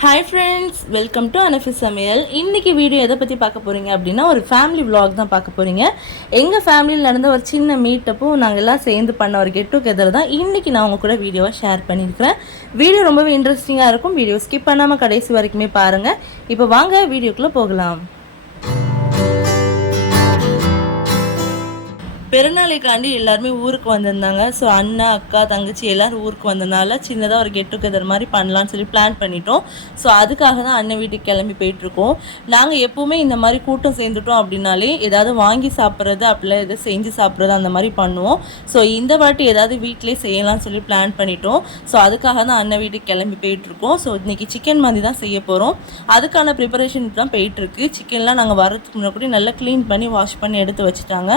Hi friends welcome to அனஃபி சமையல் இன்றைக்கி வீடியோ எதை பற்றி பார்க்க போகிறீங்க அப்படின்னா ஒரு ஃபேமிலி விலாக் தான் பார்க்க போகிறீங்க எங்கள் ஃபேமிலியில் நடந்த ஒரு சின்ன மீட்டப்பும் நாங்கள் எல்லாம் சேர்ந்து பண்ண ஒரு கெட் டுகெதர் தான் இன்றைக்கி நான் உங்கள் கூட வீடியோவை ஷேர் பண்ணியிருக்கிறேன். வீடியோ ரொம்பவே இன்ட்ரெஸ்டிங்காக இருக்கும். வீடியோ ஸ்கிப் பண்ணாமல் கடைசி வரைக்குமே பாருங்கள் இப்போ வாங்க வீடியோக்குள்ளே போகலாம். பெருநாளைக்காண்டி எல்லாருமே ஊருக்கு வந்திருந்தாங்க. ஸோ அண்ணா அக்கா தங்கச்சி எல்லாரும் ஊருக்கு வந்தனால சின்னதாக ஒரு கெட் டுகெதர் மாதிரி பண்ணலாம்னு சொல்லி பிளான் பண்ணிட்டோம். ஸோ அதுக்காக தான் அண்ணன் வீட்டுக்கு கிளம்பி போயிட்டுருக்கோம். நாங்கள் எப்போவுமே இந்த மாதிரி கூட்டம் சேர்ந்துட்டோம் அப்படின்னாலே ஏதாவது வாங்கி சாப்பிட்றது அப்படிலாம் எதாவது செஞ்சு சாப்பிட்றது அந்த மாதிரி பண்ணுவோம். ஸோ இந்த வாட்டி ஏதாவது வீட்டிலே செய்யலாம்னு சொல்லி பிளான் பண்ணிட்டோம். ஸோ அதுக்காக தான் அண்ணன் வீட்டுக்கு கிளம்பி போயிட்டுருக்கோம். ஸோ இன்றைக்கி சிக்கன் மந்தி தான் செய்ய போகிறோம் அதுக்கான ப்ரிப்பரேஷன் தான் போயிட்டுருக்கு. சிக்கன்லாம் நாங்கள் வரதுக்கு முன்னாடி நல்லா க்ளீன் பண்ணி வாஷ் பண்ணி எடுத்து வச்சுட்டாங்க.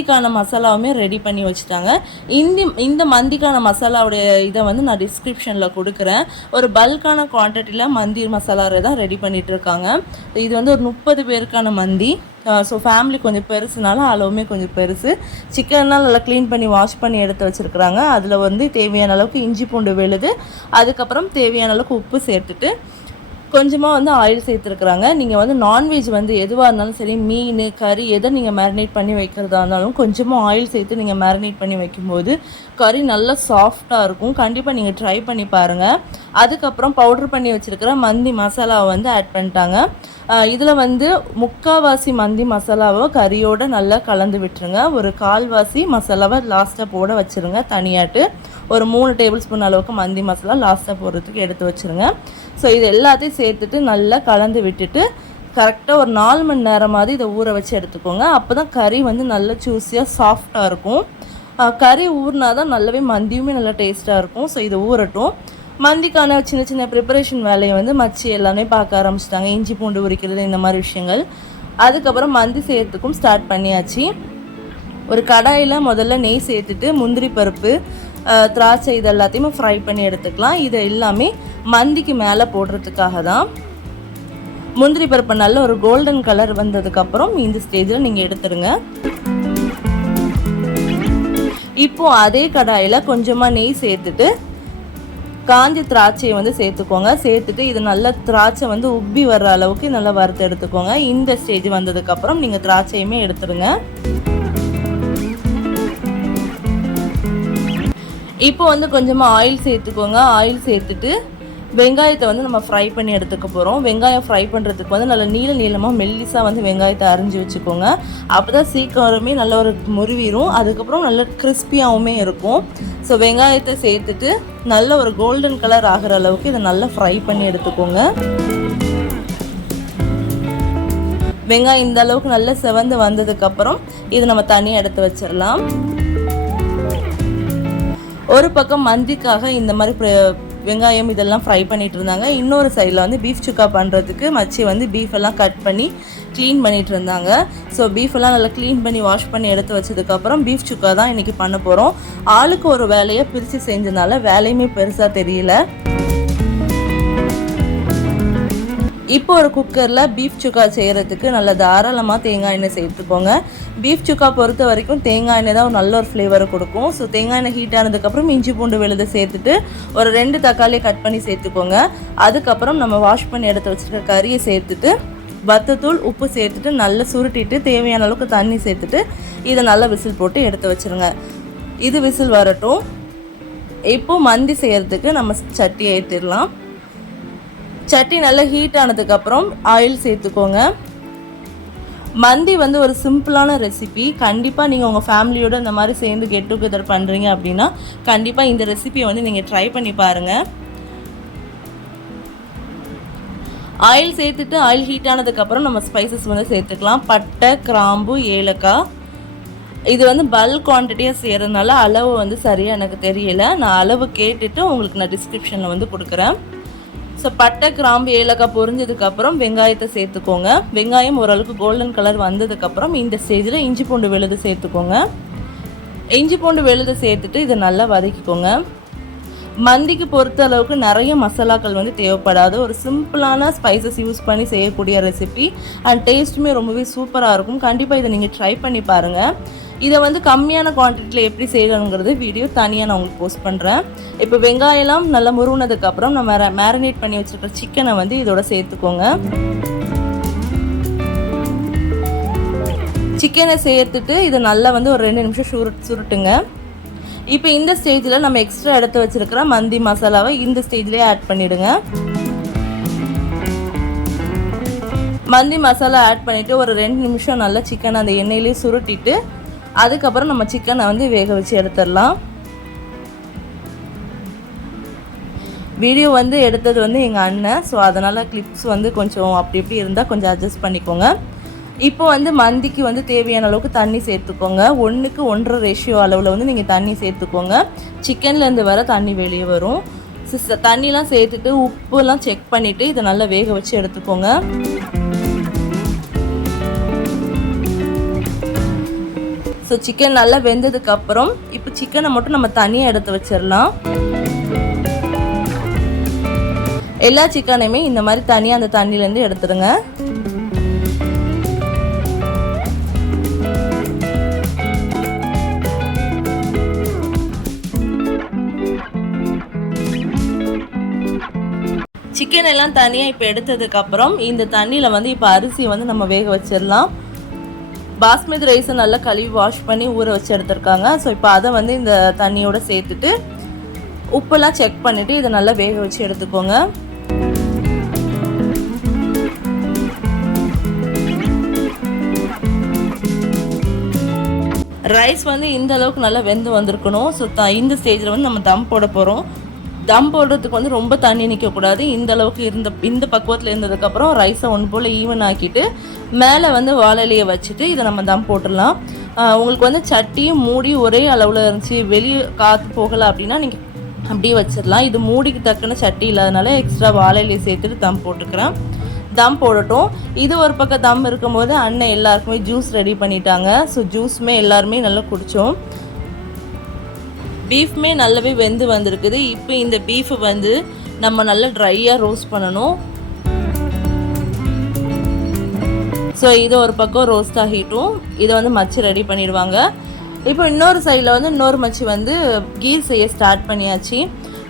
மந்திக்கான மசாலாவுமே ரெடி பண்ணி வச்சுட்டாங்க. இந்த இந்த மந்திக்கான மசாலாவுடைய இதை வந்து நான் டிஸ்கிரிப்ஷனில் கொடுக்குறேன். ஒரு பல்கான குவான்டிட்டியில் மந்தி மசாலா தான் ரெடி பண்ணிட்டு இருக்காங்க. இது வந்து ஒரு முப்பது பேருக்கான மந்தி. ஸோ ஃபேமிலி கொஞ்சம் பெருசுனால அளவுமே கொஞ்சம் பெருசு. சிக்கன்லாம் நல்லா க்ளீன் பண்ணி வாஷ் பண்ணி எடுத்து வச்சுருக்குறாங்க. அதில் வந்து தேவையான அளவுக்கு இஞ்சி பூண்டு விழுது. அதுக்கப்புறம் தேவையான அளவுக்கு உப்பு சேர்த்துட்டு கொஞ்சமாக வந்து ஆயில் சேர்த்துருக்குறாங்க. நீங்கள் வந்து நான்வெஜ் வந்து எதுவாக இருந்தாலும் சரி மீன் கறி எதை நீங்கள் மேரினேட் பண்ணி வைக்கிறதா இருந்தாலும் கொஞ்சமாக ஆயில் சேர்த்து நீங்கள் மேரினேட் பண்ணி வைக்கும்போது கறி நல்லா சாஃப்டாக இருக்கும். கண்டிப்பாக நீங்கள் ட்ரை பண்ணி பாருங்கள் அதுக்கப்புறம் பவுடர் பண்ணி வச்சுருக்கிற மந்தி மசாலாவை வந்து ஆட் பண்ணிட்டாங்க. இதில் வந்து முக்கால்வாசி மந்தி மசாலாவை கறியோட நல்லா கலந்து விட்டுருங்க. ஒரு கால்வாசி மசாலாவை லாஸ்ட்டாக போட வச்சுருங்க தனியாட்டு. ஒரு மூணு டேபிள் ஸ்பூன் அளவுக்கு மந்தி மசாலா லாஸ்ட்டாக போடுறதுக்கு எடுத்து வச்சுருங்க. ஸோ இது எல்லாத்தையும் சேர்த்துட்டு நல்லா கலந்து விட்டுட்டு கரெக்டாக ஒரு நாலு மணி நேரமாவது இதை ஊற வச்சு எடுத்துக்கோங்க. அப்போ தான் கறி வந்து நல்லா ஜூஸியாக சாஃப்டாக இருக்கும். கறி ஊறினா தான் நல்லாவே மந்தியுமே நல்லா டேஸ்ட்டாக இருக்கும். ஸோ இதை ஊறட்டும். மந்திக்கான சின்ன சின்ன ப்ரிப்பரேஷன் வேலையை வந்து மச்சி எல்லாமே பார்க்க ஆரம்பிச்சிட்டாங்க. இஞ்சி பூண்டு உரிக்கிறது இந்த மாதிரி விஷயங்கள். அதுக்கப்புறம் மந்தி செய்கிறதுக்கும் ஸ்டார்ட் பண்ணியாச்சு. ஒரு கடாயில் முதல்ல நெய் சேர்த்துட்டு முந்திரி பருப்பு திராட்சை இது எல்லாத்தையுமே ஃப்ரை பண்ணி எடுத்துக்கலாம். இது எல்லாமே மந்திக்கு மேலே போடுறதுக்காக தான். முந்திரி பருப்பு நல்ல ஒரு கோல்டன் கலர் வந்ததுக்கப்புறம் இந்த ஸ்டேஜில் நீங்கள் எடுத்துருங்க. இப்போ அதே கடாயில் கொஞ்சமாக நெய் சேர்த்துட்டு காஞ்ச திராட்சையை வந்து சேர்த்துக்கோங்க. சேர்த்துட்டு இது நல்லா திராட்சை வந்து உப்பி வர்ற அளவுக்கு நல்லா வறுத்து எடுத்துக்கோங்க. இந்த ஸ்டேஜ் வந்ததுக்கப்புறம் நீங்கள் திராட்சையுமே எடுத்துருங்க. இப்போ வந்து கொஞ்சமாக ஆயில் சேர்த்துக்கோங்க. ஆயில் சேர்த்துட்டு வெங்காயத்தை வந்து நம்ம ஃப்ரை பண்ணி எடுத்துக்க போகிறோம் வெங்காயம் ஃப்ரை பண்ணுறதுக்கு வந்து நல்ல நீள நீளமாக மெல்லிஸாக வந்து வெங்காயத்தை அரிஞ்சு வச்சுக்கோங்க. அப்போ தான் சீக்கிரமே நல்ல ஒரு முருவிரும். அதுக்கப்புறம் நல்ல கிறிஸ்பியாகவுமே இருக்கும். ஸோ வெங்காயத்தை சேர்த்துட்டு நல்ல ஒரு கோல்டன் கலர் ஆகிற அளவுக்கு இதை நல்லா ஃப்ரை பண்ணி எடுத்துக்கோங்க. வெங்காயம் இந்த அளவுக்கு நல்லா செவந்து வந்ததுக்கப்புறம் இது நம்ம தனியாக எடுத்து வச்சிடலாம். ஒரு பக்கம் மந்திக்காக இந்த மாதிரி வெங்காயம் இதெல்லாம் ஃப்ரை பண்ணிட்டு இருந்தாங்க. இன்னொரு சைடில் வந்து பீஃப் சுக்கா பண்ணுறதுக்கு மச்சி வந்து பீஃப் எல்லாம் கட் பண்ணி க்ளீன் பண்ணிட்டு இருந்தாங்க. ஸோ பீஃப் எல்லாம் நல்லா க்ளீன் பண்ணி வாஷ் பண்ணி எடுத்து வச்சதுக்கப்புறம் பீஃப் சுக்கா தான் இன்றைக்கி பண்ண போகிறோம் ஆளுக்கு ஒரு வேலையை பிரித்து செஞ்சதுனால வேலையுமே பெருசாக தெரியல. இப்போ ஒரு குக்கரில் பீஃப் சுக்கா செய்கிறதுக்கு நல்ல தாராளமாக தேங்காய் எண்ணெய் சேர்த்துக்கோங்க. பீஃப் சுக்கா பொறுத்த வரைக்கும் தேங்காய் எண்ணெய் தான் ஒரு நல்ல ஒரு ஃப்ளேவரை கொடுக்கும். ஸோ தேங்காய் எண்ணெய் ஹீட் ஆனதுக்கப்புறம் இஞ்சி பூண்டு விழுது சேர்த்துட்டு ஒரு ரெண்டு தக்காளியை கட் பண்ணி சேர்த்துக்கோங்க. அதுக்கப்புறம் நம்ம வாஷ் பண்ணி எடுத்து வச்சுருக்க கறியை சேர்த்துட்டு வத்தத்தூள் உப்பு சேர்த்துட்டு நல்லா சுருட்டிட்டு தேவையான அளவுக்கு தண்ணி சேர்த்துட்டு இதை நல்லா விசில் போட்டு எடுத்து வச்சுருங்க. இது விசில் வரட்டும். இப்போ மந்தி செய்கிறதுக்கு நம்ம சட்டி ஏற்றிடலாம் சட்டி நல்லா ஹீட் ஆனதுக்கப்புறம் ஆயில் சேர்த்துக்கோங்க. மந்தி வந்து ஒரு சிம்பிளான ரெசிபி கண்டிப்பாக நீங்கள் உங்கள் ஃபேமிலியோடு இந்த மாதிரி சேர்ந்து கெட் டுகெதர் பண்ணுறீங்க அப்படின்னா கண்டிப்பாக இந்த ரெசிபியை வந்து நீங்கள் ட்ரை பண்ணி பாருங்கள் ஆயில் சேர்த்துட்டு ஆயில் ஹீட் ஆனதுக்கப்புறம் நம்ம ஸ்பைசஸ் வந்து சேர்த்துக்கலாம். பட்டை கிராம்பு ஏலக்காய். இது வந்து பல்க் குவான்டிட்டியாக செய்கிறதுனால அளவு வந்து சரியாக எனக்கு தெரியலை. நான் அளவு கேட்டுட்டு உங்களுக்கு நான் டிஸ்கிரிப்ஷனில் வந்து கொடுக்குறேன். ஸோ பட்டை கிராம்பு ஏலக்காய் பொரிஞ்சதுக்கப்புறம் வெங்காயத்தை சேர்த்துக்கோங்க. வெங்காயம் ஓரளவுக்கு கோல்டன் கலர் வந்ததுக்கப்புறம் இந்த ஸ்டேஜில் இஞ்சி பூண்டு விழுது சேர்த்துக்கோங்க. இஞ்சி பூண்டு விழுது சேர்த்துட்டு இதை நல்லா வதக்கிக்கோங்க. மந்திக்கு பொறுத்த அளவுக்கு நிறைய மசாலாக்கள் வந்து தேவைப்படாது. ஒரு சிம்பிளான ஸ்பைசஸ் யூஸ் பண்ணி செய்யக்கூடிய ரெசிபி அண்ட் டேஸ்ட்டுமே ரொம்பவே சூப்பராக இருக்கும். கண்டிப்பாக இதை நீங்கள் ட்ரை பண்ணி பாருங்கள் இதை வந்து கம்மியான குவான்டிட்டியில் எப்படி செய்யணுங்கிறது வீடியோ தனியாக நான் உங்களுக்கு போஸ்ட் பண்ணுறேன் இப்போ வெங்காயம்லாம் நல்லா முருகினதுக்கப்புறம் நம்ம மேரினேட் பண்ணி வச்சுருக்கிற சிக்கனை வந்து இதோட சேர்த்துக்கோங்க. சிக்கனை சேர்த்துட்டு இதை நல்லா வந்து ஒரு ரெண்டு நிமிஷம் சுரு சுருட்டுங்க. இப்போ இந்த ஸ்டேஜில் நம்ம எக்ஸ்ட்ரா எடுத்து வச்சுருக்கிற மந்தி மசாலாவை இந்த ஸ்டேஜ்லேயே ஆட் பண்ணிவிடுங்க மந்தி மசாலா ஆட் பண்ணிவிட்டு ஒரு ரெண்டு நிமிஷம் நல்லா சிக்கனை அந்த எண்ணெயிலே சுருட்டிட்டு அதுக்கப்புறம் நம்ம சிக்கனை வந்து வேக வச்சு எடுத்துடலாம். வீடியோ வந்து எடுத்தது வந்து எங்கள் அண்ணன். ஸோ அதனால் கிளிப்ஸ் வந்து கொஞ்சம் அப்படி இப்படி இருந்தால் கொஞ்சம் அட்ஜஸ்ட் பண்ணிக்கோங்க. இப்போ வந்து மந்திக்கு வந்து தேவையான அளவுக்கு தண்ணி சேர்த்துக்கோங்க. ஒன்றுக்கு ஒன்றரை ரேஷியோ அளவில் வந்து நீங்கள் தண்ணி சேர்த்துக்கோங்க. சிக்கன்லேருந்து வர தண்ணி வெளியே வரும். சிஸ்டர் தண்ணிலாம் சேர்த்துட்டு உப்புலாம் செக் பண்ணிவிட்டு இதை நல்லா வேக வச்சு எடுத்துக்கோங்க. ஸோ சிக்கன் நல்லா வெந்ததுக்கப்புறம் இப்போ சிக்கனை மட்டும் நம்ம தனியாக எடுத்து வச்சிடலாம். எல்லா சிக்கனையுமே இந்த மாதிரி தனியாக அந்த தண்ணியிலேருந்து எடுத்துடுங்க. சிக்கன் எல்லாம் தனியாக இப்போ எடுத்ததுக்கப்புறம் இந்த தண்ணியில் வந்து இப்போ அரிசி வந்து நம்ம வேக வச்சிடலாம். பாஸ்மதி ரைஸை நல்லா கழுவி வாஷ் பண்ணி ஊற வச்சு எடுத்திருக்காங்க. ஸோ இப்போ அதை வந்து இந்த தண்ணியோடு சேர்த்துட்டு உப்பெல்லாம் செக் பண்ணிவிட்டு இதை நல்லா வேக வச்சு எடுத்துக்கோங்க. ரைஸ் வந்து இந்த அளவுக்கு நல்லா வெந்து வந்திருக்கணும். ஸோ த இந்த ஸ்டேஜில் வந்து நம்ம தம் போட போகிறோம் தம் போடுறதுக்கு வந்து ரொம்ப தண்ணி நிற்கக்கூடாது இந்த அளவுக்கு இருந்த இந்த பக்குவத்தில் இருந்ததுக்கப்புறம் ரைஸை ஒன்று போல் ஈவன் ஆக்கிட்டு மேலே வந்து வாழலையை வச்சுட்டு இதை நம்ம தம் போட்டுடலாம். உங்களுக்கு வந்து சட்டியும் மூடி ஒரே அளவில் இருந்துச்சு. வெளியே காற்று போகலை அப்படின்னா நீங்கள் அப்படியே வச்சிடலாம். இது மூடிக்கு தக்கன சட்டி இல்லாதனால எக்ஸ்ட்ரா வாழையிலையை சேர்த்துட்டு தம் போட்டுக்கிறேன். தம் போடட்டும். இது ஒரு பக்கம் தம் இருக்கும்போது அண்ணன் எல்லாருக்குமே ஜூஸ் ரெடி பண்ணிட்டாங்க. ஸோ ஜூஸுமே எல்லாருமே நல்லா குடித்தோம் பீஃப்மே நல்லாவே வெந்து வந்திருக்குது. இப்போ இந்த பீஃபை வந்து நம்ம நல்லா ட்ரையாக ரோஸ்ட் பண்ணணும். ஸோ இது ஒரு பக்கம் ரோஸ்ட் ஆகிட்டும். இதை வந்து மச்சி ரெடி பண்ணிடுவாங்க. இப்போ இன்னொரு சைடில் வந்து இன்னொரு மச்சி வந்து கீர் செய்ய ஸ்டார்ட் பண்ணியாச்சு.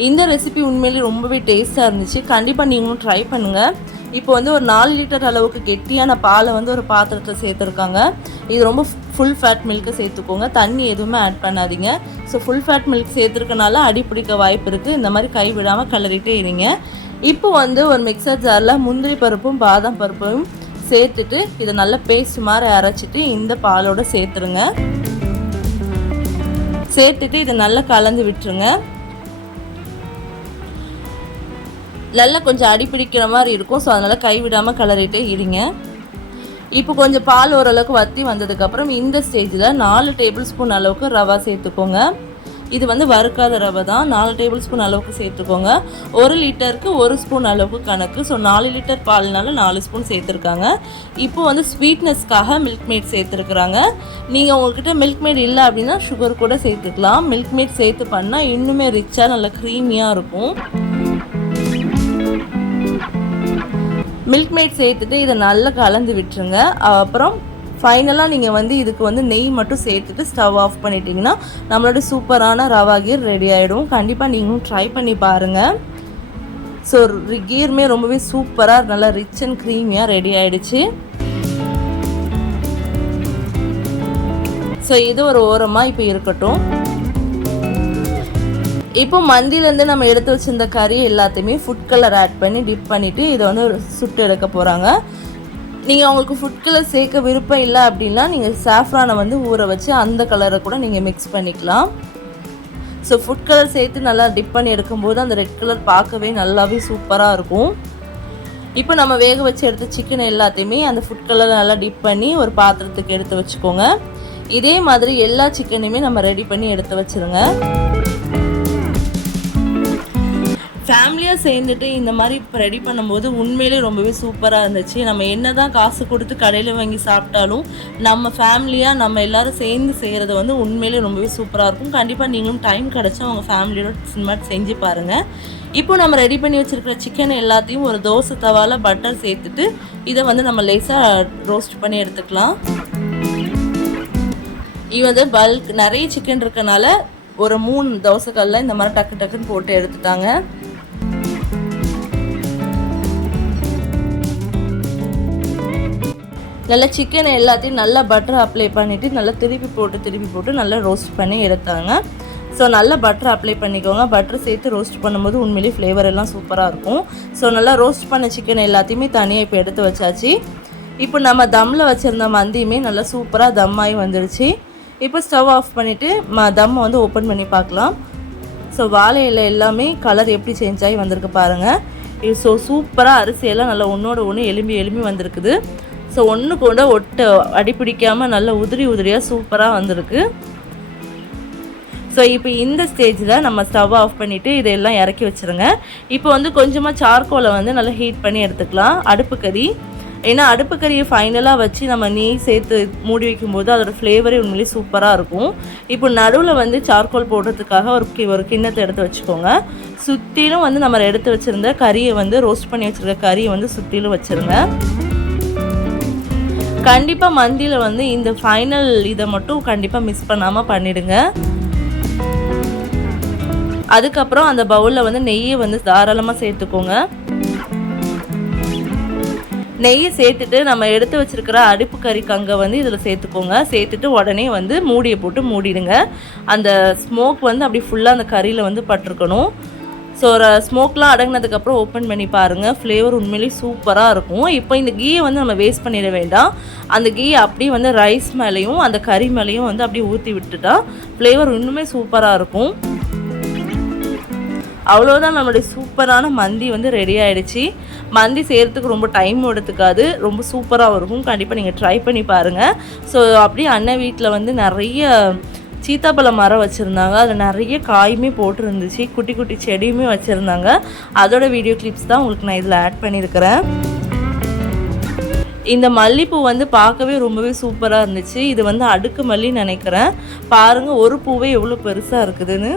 இந்த ரெசிபி உண்மையிலேயே ரொம்பவே டேஸ்ட்டாக இருந்துச்சு. கண்டிப்பாக நீங்களும் ட்ரை பண்ணுங்கள் இப்போ வந்து ஒரு நாலு லிட்டர் அளவுக்கு கெட்டியான பாலை வந்து ஒரு பாத்திரத்தில் சேர்த்துருக்காங்க. இது ரொம்ப ஃபுல் ஃபேட் மில்க்கு சேர்த்துக்கோங்க. தண்ணி எதுவுமே ஆட் பண்ணாதீங்க. ஸோ ஃபுல் ஃபேட் மில்க் சேர்த்துருக்கனால அடி பிடிக்க வாய்ப்பு இருக்குது இந்த மாதிரி கை விடாமல் கலரிட்டே இருங்க. இப்போ வந்து ஒரு மிக்சர் ஜாரில் முந்திரி பருப்பும் பாதாம் பருப்பும் சேர்த்துட்டு இதை நல்லா பேஸ்ட் மாதிரி அரைச்சிட்டு இந்த பாலோட சேர்த்துருங்க. சேர்த்துட்டு இதை நல்லா கலந்து விட்டுருங்க. நல்லா கொஞ்சம் அடி பிடிக்கிற மாதிரி இருக்கும். ஸோ அதனால் கைவிடாமல் கலரிட்டு இருங்க. இப்போ கொஞ்சம் பால் ஓரளவுக்கு வற்றி வந்ததுக்கப்புறம் இந்த ஸ்டேஜில் நாலு டேபிள் ஸ்பூன் அளவுக்கு ரவா சேர்த்துக்கோங்க. இது வந்து வறுக்காத ரவை தான். நாலு டேபிள் ஸ்பூன் அளவுக்கு சேர்த்துக்கோங்க. ஒரு லிட்டருக்கு ஒரு ஸ்பூன் அளவுக்கு கணக்கு. ஸோ நாலு லிட்டர் பால்னால நாலு ஸ்பூன் சேர்த்துருக்காங்க. இப்போ வந்து ஸ்வீட்னஸ்க்காக மில்க் மேட் சேர்த்துருக்குறாங்க. நீங்கள் உங்கள்கிட்ட மில்க் மேட் இல்லை அப்படின்னா சுகர் கூட சேர்த்துக்கலாம். மில்க் மேட் சேர்த்து பண்ணால் இன்னுமே ரிச்சாக நல்லா க்ரீமியாக இருக்கும். மில்க் மேட் சேர்த்துட்டு இதை நல்லா கலந்து விட்டுருங்க. அப்புறம் ஃபைனலாக நீங்கள் வந்து இதுக்கு வந்து நெய் மட்டும் சேர்த்துட்டு ஸ்டவ் ஆஃப் பண்ணிட்டீங்கன்னா நம்மளோட சூப்பரான ரவா கீர் ரெடி ஆகிடும் கண்டிப்பாக நீங்களும் ட்ரை பண்ணி பாருங்கள் ஸோ கீருமே ரொம்பவே சூப்பராக நல்லா ரிச் அண்ட் க்ரீமியாக ரெடி ஆகிடுச்சு ஸோ இது ஒரு ஓரமாக இப்போ இருக்கட்டும். இப்போ மந்திலேருந்து நம்ம எடுத்து வச்சிருந்த கறி எல்லாத்தையுமே ஃபுட் கலர் ஆட் பண்ணி டிப் பண்ணிவிட்டு இதை வந்து சுட்டு எடுக்க போகிறாங்க நீங்கள் அவங்களுக்கு ஃபுட் கலர் சேர்க்க விருப்பம் இல்லை அப்படின்னா நீங்கள் சாஃப்ரானை வந்து ஊற வச்சு அந்த கலரை கூட நீங்கள் மிக்ஸ் பண்ணிக்கலாம். ஸோ ஃபுட் கலர் சேர்த்து நல்லா டிப் பண்ணி எடுக்கும்போது அந்த ரெட் கலர் பார்க்கவே நல்லாவே சூப்பராக இருக்கும். இப்போ நம்ம வேக வச்சு எடுத்த சிக்கன் எல்லாத்தையுமே அந்த ஃபுட் கலரை நல்லா டிப் பண்ணி ஒரு பாத்திரத்துக்கு எடுத்து வச்சுக்கோங்க. இதே மாதிரி எல்லா சிக்கனையுமே நம்ம ரெடி பண்ணி எடுத்து வச்சுருங்க. ஃபேமிலியாக சேர்ந்துட்டு இந்த மாதிரி இப்போ ரெடி பண்ணும்போது உண்மையிலே ரொம்பவே சூப்பராக இருந்துச்சு. நம்ம என்ன தான் காசு கொடுத்து கடையில் வாங்கி சாப்பிட்டாலும் நம்ம ஃபேமிலியாக நம்ம எல்லோரும் சேர்ந்து செய்கிறது வந்து உண்மையிலே ரொம்பவே சூப்பராக இருக்கும். கண்டிப்பாக நீங்களும் டைம் கிடச்சா உங்கள் ஃபேமிலியோட சினிமா செஞ்சு பாருங்கள் இப்போ நம்ம ரெடி பண்ணி வச்சுருக்கிற சிக்கன் எல்லாத்தையும் ஒரு தோசை தவாவில் பட்டர் சேர்த்துட்டு இதை வந்து நம்ம லேசாக ரோஸ்ட் பண்ணி எடுத்துக்கலாம். இது வந்து பல்க் நிறைய சிக்கன் இருக்கனால ஒரு மூணு தோசைக்கல்ல இந்த மாதிரி டக்கு டக்குன்னு போட்டு எடுத்துட்டாங்க. நல்லா சிக்கனை எல்லாத்தையும் நல்லா பட்டர் அப்ளை பண்ணிவிட்டு நல்லா திருப்பி போட்டு திருப்பி போட்டு நல்லா ரோஸ்ட் பண்ணி எடுத்தாங்க. ஸோ நல்லா பட்டர் அப்ளை பண்ணிக்கோங்க. பட்டர் சேர்த்து ரோஸ்ட் பண்ணும்போது உண்மையிலேயே ஃப்ளேவர் எல்லாம் சூப்பராக இருக்கும். ஸோ நல்லா ரோஸ்ட் பண்ண சிக்கன் எல்லாத்தையுமே தனியாக இப்போ எடுத்து வச்சாச்சு. இப்போ நம்ம தம்மில் வச்சுருந்த மந்தியுமே நல்லா சூப்பராக தம் ஆகி வந்துடுச்சு இப்போ ஸ்டவ் ஆஃப் பண்ணிவிட்டு ம தம்மை வந்து ஓப்பன் பண்ணி பார்க்கலாம். ஸோ வாழை இலை எல்லாமே கலர் எப்படி சேஞ்ச் ஆகி வந்திருக்கு பாருங்கள் ஸோ சூப்பராக அரிசியெல்லாம் நல்லா ஒன்றோட ஒன்று எலும்பி எலும்பி வந்திருக்குது. ஸோ ஒன்று கூட ஒட்ட அடிப்பிடிக்காமல் நல்லா உதிரி உதிரியாக சூப்பராக வந்திருக்கு. ஸோ இப்போ இந்த ஸ்டேஜில் நம்ம ஸ்டவ் ஆஃப் பண்ணிவிட்டு இதெல்லாம் இறக்கி வச்சுருங்க. இப்போ வந்து கொஞ்சமாக சார்கோலை வந்து நல்லா ஹீட் பண்ணி எடுத்துக்கலாம். அடுப்பு கறி. ஏன்னா அடுப்பு கறியை ஃபைனலாக வச்சு நம்ம நெய் சேர்த்து மூடி வைக்கும்போது அதோடய ஃப்ளேவரே உண்மையிலேயே சூப்பராக இருக்கும். இப்போ நடுவில் வந்து சார்கோல் போடுறதுக்காக ஒரு கி ஒரு கிண்ணத்தை எடுத்து வச்சுக்கோங்க. சுற்றிலும் வந்து நம்ம எடுத்து வச்சுருந்த கறியை வந்து ரோஸ்ட் பண்ணி வச்சுருக்க கறியை வந்து சுற்றிலும் வச்சுருங்க. கண்டிப்பாக மந்தியில் வந்து இந்த ஃபைனல் இதை மட்டும் கண்டிப்பாக மிஸ் பண்ணாமல் பண்ணிடுங்க. அதுக்கப்புறம் அந்த பவுலில் வந்து நெய்யை வந்து தாராளமாக சேர்த்துக்கோங்க. நெய்யை சேர்த்துட்டு நம்ம எடுத்து வச்சுருக்கிற அடுப்பு கறி கங்கை வந்து இதில் சேர்த்துக்கோங்க. சேர்த்துட்டு உடனே வந்து மூடியை போட்டு மூடிடுங்க. அந்த ஸ்மோக் வந்து அப்படி ஃபுல்லாக அந்த கறியில் வந்து பட்டிருக்கணும். ஸோ ஒரு ஸ்மோக்லாம் அடங்கினதுக்கப்புறம் ஓப்பன் பண்ணி பாருங்கள் ஃப்ளேவர் உண்மையிலேயே சூப்பராக இருக்கும். இப்போ இந்த கீயை வந்து நம்ம வேஸ்ட் பண்ணிட வேண்டாம். அந்த கீயை அப்படியே வந்து ரைஸ் மேலேயும் அந்த கறி மேலேயும் வந்து அப்படியே ஊற்றி விட்டுட்டா ஃப்ளேவர் இன்னுமே சூப்பராக இருக்கும். அவ்வளோதான் நம்மளுடைய சூப்பரான மந்தி வந்து ரெடி ஆகிடுச்சு மந்தி செய்கிறதுக்கு ரொம்ப டைம் எடுத்துக்காது. ரொம்ப சூப்பராக இருக்கும். கண்டிப்பாக நீங்கள் ட்ரை பண்ணி பாருங்கள் ஸோ அப்படியே அண்ணன் வீட்டில் வந்து நிறைய சீத்தாப்பழம் மரம் வச்சுருந்தாங்க. அதில் நிறைய காயுமே போட்டிருந்துச்சு. குட்டி குட்டி செடியுமே வச்சுருந்தாங்க. அதோட வீடியோ கிளிப்ஸ் தான் உங்களுக்கு நான் இதில் ஆட் பண்ணியிருக்கிறேன் இந்த மல்லிப்பூ வந்து பார்க்கவே ரொம்பவே சூப்பராக இருந்துச்சு. இது வந்து அடுக்கு மல்லின்னு நினைக்கிறேன். பாருங்கள் ஒரு பூவே எவ்வளோ பெருசாக இருக்குதுன்னு.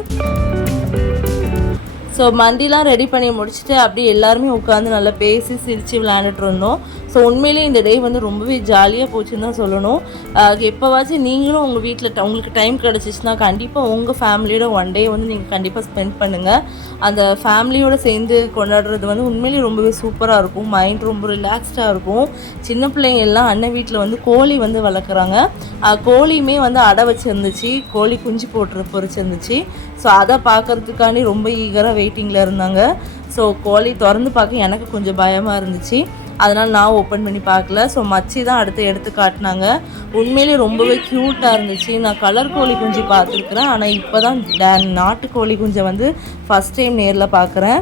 ஸோ மந்திலாம் ரெடி பண்ணி முடிச்சுட்டு அப்படியே எல்லாருமே உட்காந்து நல்லா பேசி சிரித்து விளையாண்டுட்டு இருந்தோம் ஸோ உண்மையிலேயே இந்த டே வந்து ரொம்பவே ஜாலியாக போச்சுன்னு தான் சொல்லணும். Uh, எப்போவாச்சும் நீங்களும் உங்கள் வீட்டில் உங்களுக்கு டைம் கிடச்சிச்சின்னா கண்டிப்பாக உங்கள் ஃபேமிலியோட ஒன் டே வந்து நீங்கள் கண்டிப்பாக ஸ்பெண்ட் பண்ணுங்கள் அந்த ஃபேமிலியோடு சேர்ந்து கொண்டாடுறது வந்து உண்மையிலேயே ரொம்பவே சூப்பராக இருக்கும். மைண்ட் ரொம்ப ரிலாக்ஸ்டாக இருக்கும். சின்ன பிள்ளைங்க எல்லாம் அண்ணன் வீட்டில் வந்து கோழி வந்து வளர்க்குறாங்க. Uh, கோழியுமே வந்து அடை வச்சுருந்துச்சு. கோழி குஞ்சு போட்டு பொறிச்சிருந்துச்சு. ஸோ அதை பார்க்குறதுக்காண்டி ரொம்ப ஈகராக வெயிட்டிங்கில் இருந்தாங்க. ஸோ கோழி திறந்து பார்க்க எனக்கு கொஞ்சம் பயமாக இருந்துச்சு. அதனால் நான் ஓப்பன் பண்ணி பார்க்கல. ஸோ மச்சி தான் அடுத்து எடுத்து காட்டினாங்க. உண்மையிலே ரொம்பவே க்யூட்டாக இருந்துச்சு. நான் கலர் கோழி குஞ்சு பார்த்துருக்குறேன். ஆனால் இப்போ தான் நாட்டு கோழி குஞ்சை வந்து ஃபஸ்ட் டைம் நேரில் பார்க்குறேன்.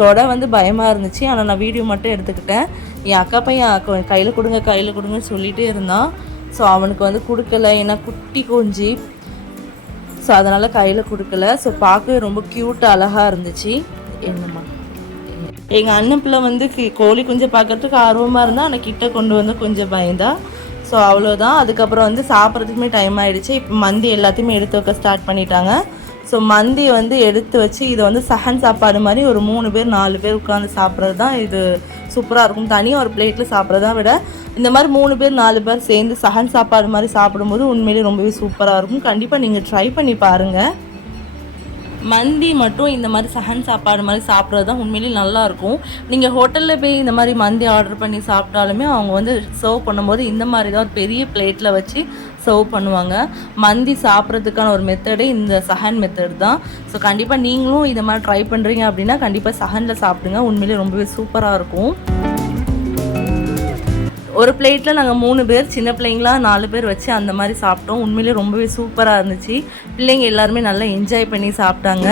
தொட வந்து பயமாக இருந்துச்சு. ஆனால் நான் வீடியோ மட்டும் எடுத்துக்கிட்டேன். என் அக்கா பையன் கையில் கொடுங்க கையில் கொடுங்கன்னு சொல்லிகிட்டே இருந்தான். ஸோ அவனுக்கு வந்து கொடுக்கல. ஏன்னா குட்டி குஞ்சு. ஸோ அதனால் கையில் கொடுக்கல. ஸோ பார்க்கவே ரொம்ப க்யூட்டாக அழகாக இருந்துச்சு. என்னம்மா? எங்கள் அண்ணன் பிள்ளை வந்து கோழி குஞ்சை பார்க்கறதுக்கு ஆர்வமாக இருந்தால் ஆனால் கிட்ட கொண்டு வந்து கொஞ்சம் பயந்தா. ஸோ அவ்வளோதான் அதுக்கப்புறம் வந்து சாப்பிட்றதுக்குமே டைம் ஆகிடுச்சு இப்போ மந்தி எல்லாத்தையுமே எடுத்து வைக்க ஸ்டார்ட் பண்ணிட்டாங்க. ஸோ மந்தி வந்து எடுத்து வச்சு இதை வந்து சஹன் சாப்பாடு மாதிரி ஒரு மூணு பேர் நாலு பேர் உட்காந்து சாப்பிட்றது தான் இது. சூப்பராக இருக்கும். தனியாக ஒரு பிளேட்டில் சாப்பிட்றத விட இந்த மாதிரி மூணு பேர் நாலு பேர் சேர்ந்து சஹன் சாப்பாடு மாதிரி சாப்பிடும்போது உண்மையிலேயே ரொம்பவே சூப்பராக இருக்கும். கண்டிப்பாக நீங்கள் ட்ரை பண்ணி பாருங்கள் மந்தி மட்டும் இந்த மாதிரி சஹன் சாப்பாடு மாதிரி சாப்பிட்றது தான் உண்மையிலேயே நல்லாயிருக்கும் நீங்கள் ஹோட்டலில் போய் இந்த மாதிரி மந்தி ஆர்டர் பண்ணி சாப்பிட்டாலுமே அவங்க வந்து சர்வ் பண்ணும்போது இந்த மாதிரி தான் ஒரு பெரிய பிளேட்டில் வச்சு சர்வ் பண்ணுவாங்க. மந்தி சாப்பிட்றதுக்கான ஒரு மெத்தடே இந்த சஹன் மெத்தட் தான். ஸோ கண்டிப்பாக நீங்களும் இதை மாதிரி ட்ரை பண்ணுறீங்க அப்படின்னா கண்டிப்பாக சஹனில் சாப்பிடுங்க. உண்மையிலேயே ரொம்பவே சூப்பராக இருக்கும். ஒரு பிளேட்டில் நாங்கள் மூணு பேர் சின்ன பிள்ளைங்களாம் நாலு பேர் வச்சு அந்த மாதிரி சாப்பிட்டோம். உண்மையிலேயே ரொம்பவே சூப்பராக இருந்துச்சு. பிள்ளைங்க எல்லாருமே நல்லா என்ஜாய் பண்ணி சாப்பிட்டாங்க.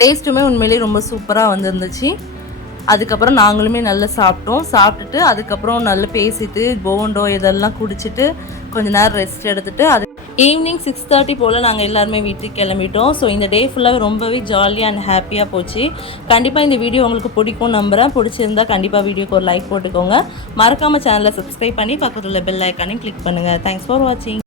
டேஸ்ட்டுமே உண்மையிலேயே ரொம்ப சூப்பராக வந்துருந்துச்சு. அதுக்கப்புறம் நாங்களுமே நல்லா சாப்பிட்டோம். சாப்பிட்டுட்டு அதுக்கப்புறம் நல்லா பேசிட்டு போண்டோ இதெல்லாம் குடிச்சிட்டு கொஞ்ச நேரம் ரெஸ்ட் எடுத்துட்டு அது ஈவினிங் சிக்ஸ் தேர்ட்டி போல் நாங்கள் எல்லாருமே வீட்டுக்கு கிளம்பிட்டோம். ஸோ இந்த டே ஃபுல்லாகவே ரொம்பவே ஜாலியாக அண்ட் ஹாப்பியாக போச்சு. கண்டிப்பாக இந்த வீடியோ உங்களுக்கு பிடிக்கும் நம்புகிறேன் பிடிச்சிருந்தா கண்டிப்பாக வீடியோக்கு ஒரு லைக் போட்டுக்கோங்க. மறக்காமல் சேனலை சப்ஸ்கிரைப் பண்ணி பக்கத்தில் பெல் ஐக்கானையும் கிளிக் பண்ணுங்கள் தேங்க்ஸ் ஃபார் வாட்சிங்